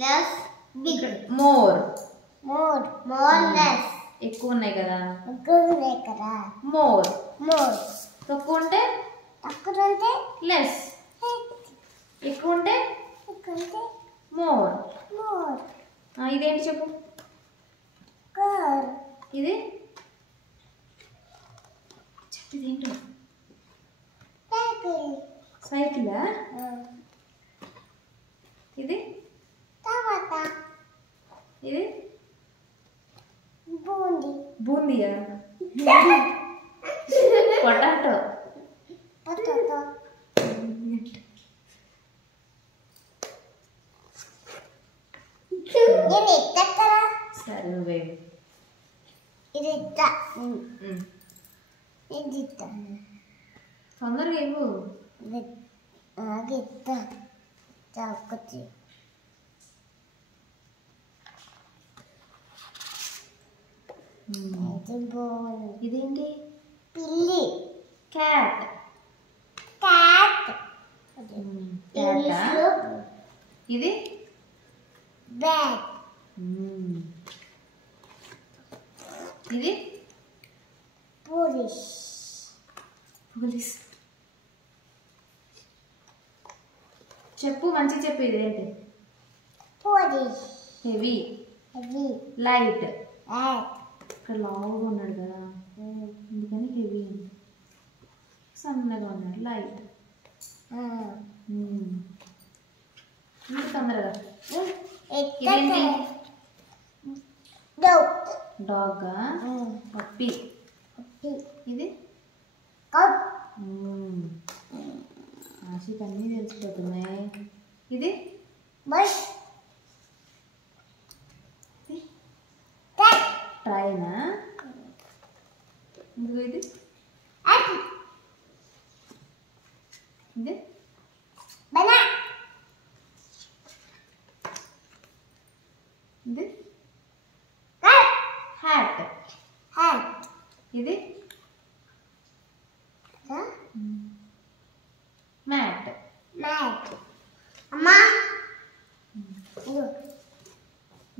Less big. More more less. ఎక్కువ ఉన్నాయి కదా. మోర్ తక్కువ ఉంటే లెస్. ఎక్కువ ఉంటే మోర్. ఇదేంటి చెప్పు. ఇది చెప్పు. ఇదేంటో సైకిలా. ఇది ఇది బూందియా. పొటాటో. సరే నువ్వే. తొందరగా ఇవ్వు. ఇదేంటి. పిల్లి. క్యాట్. ఇది బ్యాట్. ఇది పోలీస్. చెప్పు మంచి చెప్పు. ఇదేంటి. పోలీస్. హెవీ. లైట్. ఇక్కడ లావుగా ఉన్నాడు కదా అందుకని హెవీ. సన్నగా ఉన్నాడు లైట్. తొందరగా. ఇదేంటి. డాగ్. పప్పి. ఇది ఆశకి అన్నీ తెలిసిపోతున్నాయి. ఇది ట్రైనా. ఇందులో ఇది ఇది ఇది హ్యాట్. ఇది మ్యాట్. అమ్మా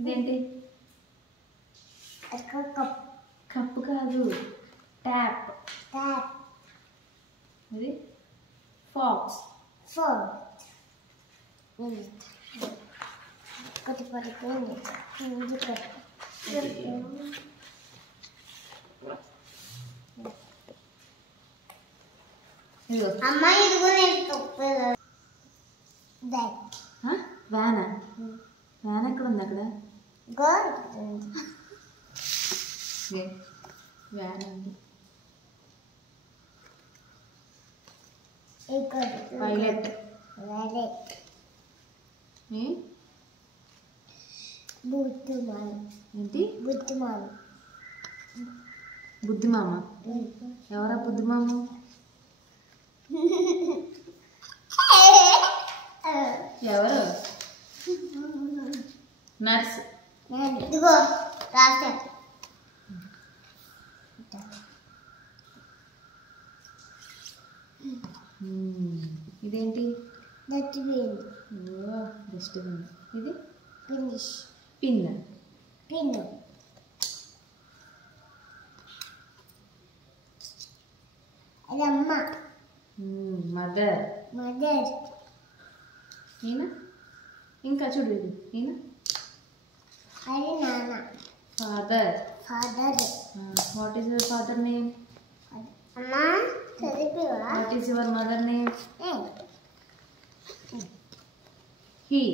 ఇదేంటి. కప్పు కాదు ట్యాప్. ఇది ఫాక్స్. అమ్మా ఇదిగో వ్యానా. వ్యాన్ ఎక్కడ ఉంది. అక్కడ వ్యాన్ ఉంది. పైలట్. ఏంటి. బుద్ధిమామ. ఎవరా బుద్ధిమామ. ఎవరు. నర్స్. ఇదిగో రాస్తా. ఇదేంటి. డస్ట్బిన్. డస్ట్బిన్. ఇది పిన్. అది అమ్మ. మదర్. ఈయన. ఇంకా చూడు ఇది. ఈయన. అది నాన్న. Father. What is your father name. అమ్మా చదివివా. What is your mother name. He.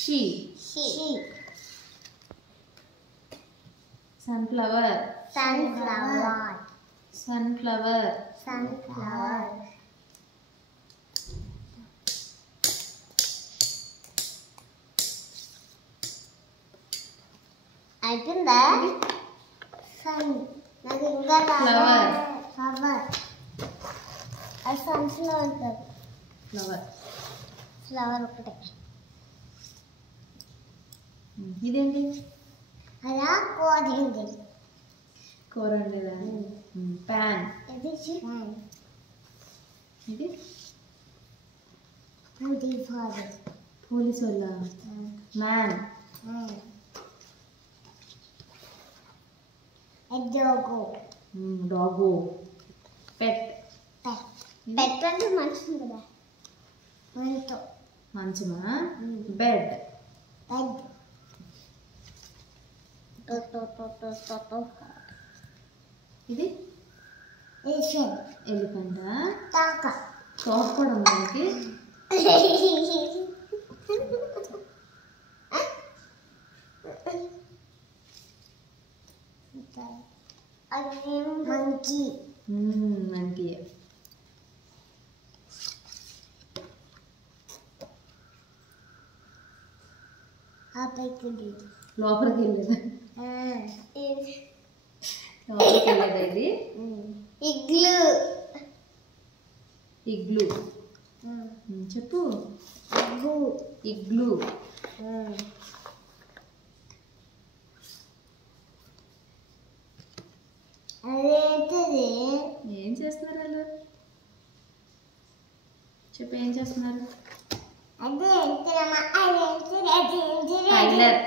She. Sunflower. అయిపోయిందా. నాకు ఇంకా ఫ్లవర్. అది సన్ఫ్లవర్ ఉంటుంది. ఫ్లవర్ ఒకటే. ఇదేంటి. అలా కూర వండేదా. ప్యాన్. ఇది పోలీస్ వాళ్ళ మ్యాన్ డాగు పెట్ పెట్ అంటే మంచిది కదా మంచమా బెడ్ ఇది ఎలిఫెంటా తోక కూడా ఉంది మనకి మంకీ లోపలికి వెళ్ళేదా లోపలికి వెళ్ళేదా ఇది ఇగ్లూ చెప్పు ఇగ్లూ ఏం చేస్తున్నారు వాళ్ళు చెప్పు ఏం చేస్తున్నారు టైలర్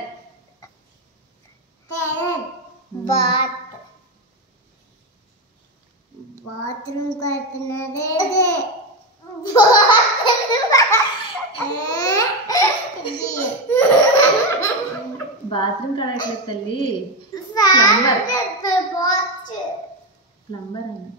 బాత్రూమ్ కడుతున్నదే బాత్రూమ్ కడగట్లేదు తల్లి ప్లంబర్ అని